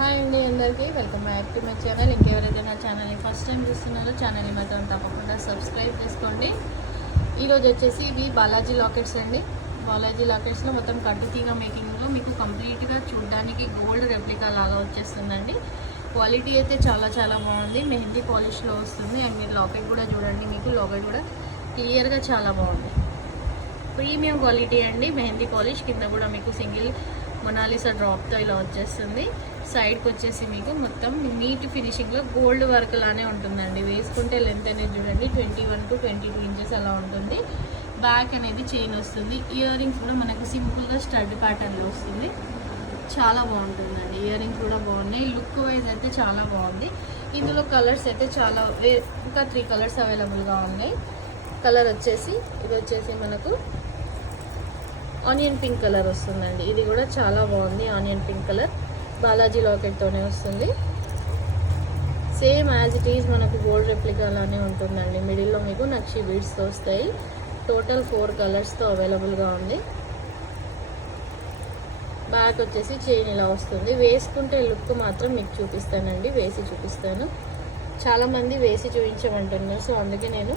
Hi అండి అందరికీ welcome back to my channel. ఇంకెవరైతే నా ఛానల్ని ఫస్ట్ టైం చూస్తున్నారో ఛానల్ని మాత్రం తప్పకుండా సబ్స్క్రైబ్ చేసుకోండి. ఈరోజు వచ్చేసి ఇవి బాలాజీ లాకెట్స్ అండి. బాలాజీ లాకెట్స్లో మొత్తం కట్టుతీగ మేకింగ్లో మీకు కంప్లీట్గా చూడడానికి గోల్డ్ రెప్లికా లాగా వచ్చేస్తుందండి. క్వాలిటీ అయితే చాలా బాగుంది. మెహందీ పాలిష్లో వస్తుంది. అండ్ మీరు లాకెట్ కూడా చూడండి, మీకు లాకెట్ కూడా క్లియర్గా చాలా బాగుంది. ప్రీమియం క్వాలిటీ అండి. మెహందీ పాలిష్ కింద కూడా మీకు సింగిల్ మొనాలిసా డ్రాప్తో ఇలా వచ్చేస్తుంది. సైడ్కి వచ్చేసి మీకు మొత్తం నీట్ ఫినిషింగ్లో గోల్డ్ వర్క్ లానే ఉంటుందండి. వేసుకుంటే లెంత్ అనేది చూడండి 21 to 22 ఇంచెస్ అలా ఉంటుంది. బ్యాక్ అనేది చైన్ వస్తుంది. ఇయర్ రింగ్స్ కూడా మనకు సింపుల్గా స్టడ్ ప్యాటర్న్లో వస్తుంది. చాలా బాగుంటుందండి. ఇయర్ రింగ్స్ కూడా బాగున్నాయి. లుక్ వైజ్ అయితే చాలా బాగుంది. ఇందులో కలర్స్ అయితే ఇంకా 3 కలర్స్ అవైలబుల్గా ఉన్నాయి. కలర్ వచ్చేసి ఇది వచ్చేసి మనకు ఆనియన్ పింక్ కలర్ వస్తుందండి. ఇది కూడా చాలా బాగుంది. ఆనియన్ పింక్ కలర్ బాలాజీ లాకెట్తోనే వస్తుంది. సేమ్ యాజ్ ఇట్ ఈజ్ మనకు గోల్డ్ రెప్లికా లానే ఉంటుందండి. మిడిల్లో మీకు నక్షి బీడ్స్తో వస్తాయి. టోటల్ 4 కలర్స్తో అవైలబుల్గా ఉంది. బ్యాక్ వచ్చేసి చైన్ ఇలా వస్తుంది. వేసుకుంటే లుక్ మాత్రం మీకు చూపిస్తానండి, వేసి చూపిస్తాను. చాలామంది వేసి చూపించమంటున్నారు, సో అందుకే నేను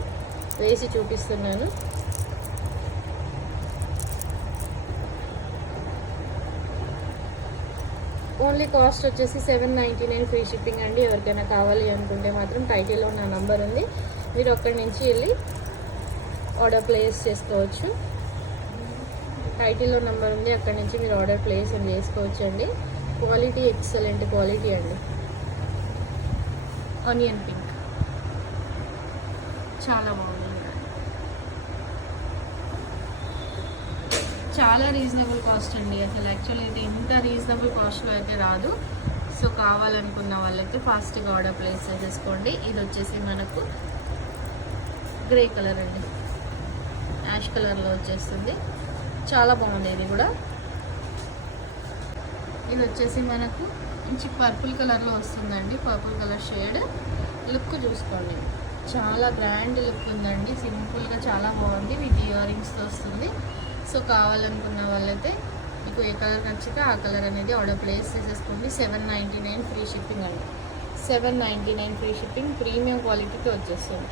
వేసి చూపిస్తున్నాను. ఓన్లీ కాస్ట్ వచ్చేసి $799 ఫ్రీ షిప్పింగ్ అండి. ఎవరికైనా కావాలి అనుకుంటే మాత్రం టైటిల్లో నా నంబర్ ఉంది, మీరు అక్కడి నుంచి వెళ్ళి ఆర్డర్ ప్లేస్ చేసుకోవచ్చు. టైటిల్లో నెంబర్ ఉంది, అక్కడి నుంచి మీరు ఆర్డర్ ప్లేస్ చేసుకోవచ్చు అండి. క్వాలిటీ ఎక్సలెంట్ క్వాలిటీ అండి. ఆనియన్ పింక్ చాలా బాగుంది. చాలా రీజనబుల్ కాస్ట్ అండి. అసలు యాక్చువల్లీ అయితే ఇంత రీజనబుల్ కాస్ట్లో అయితే రాదు. సో కావాలనుకున్న వాళ్ళైతే ఫాస్ట్గా ఆర్డర్ ప్లేస్ చేసేసుకోండి. ఇది వచ్చేసి మనకు గ్రే కలర్ అండి, యాష్ కలర్లో వచ్చేస్తుంది. చాలా బాగుంది. ఇది కూడా ఇది వచ్చేసి మనకు మంచి పర్పుల్ కలర్లో వస్తుందండి. Purple colour shade. లుక్ చూసుకోండి, చాలా గ్రాండ్ లుక్ ఉందండి. సింపుల్గా చాలా బాగుంది. విత్ ఇయర్ రింగ్స్తో వస్తుంది. సో కావాలనుకున్న వాళ్ళైతే మీకు ఏ కలర్ నచ్చితే ఆ కలర్ అనేది ఆర్డర్ ప్లేస్ చేసేసుకోండి. $799 ఫ్రీ షిప్పింగ్ అండి. $799 ఫ్రీ షిప్పింగ్. ప్రీమియం క్వాలిటీకి వచ్చేస్తుంది.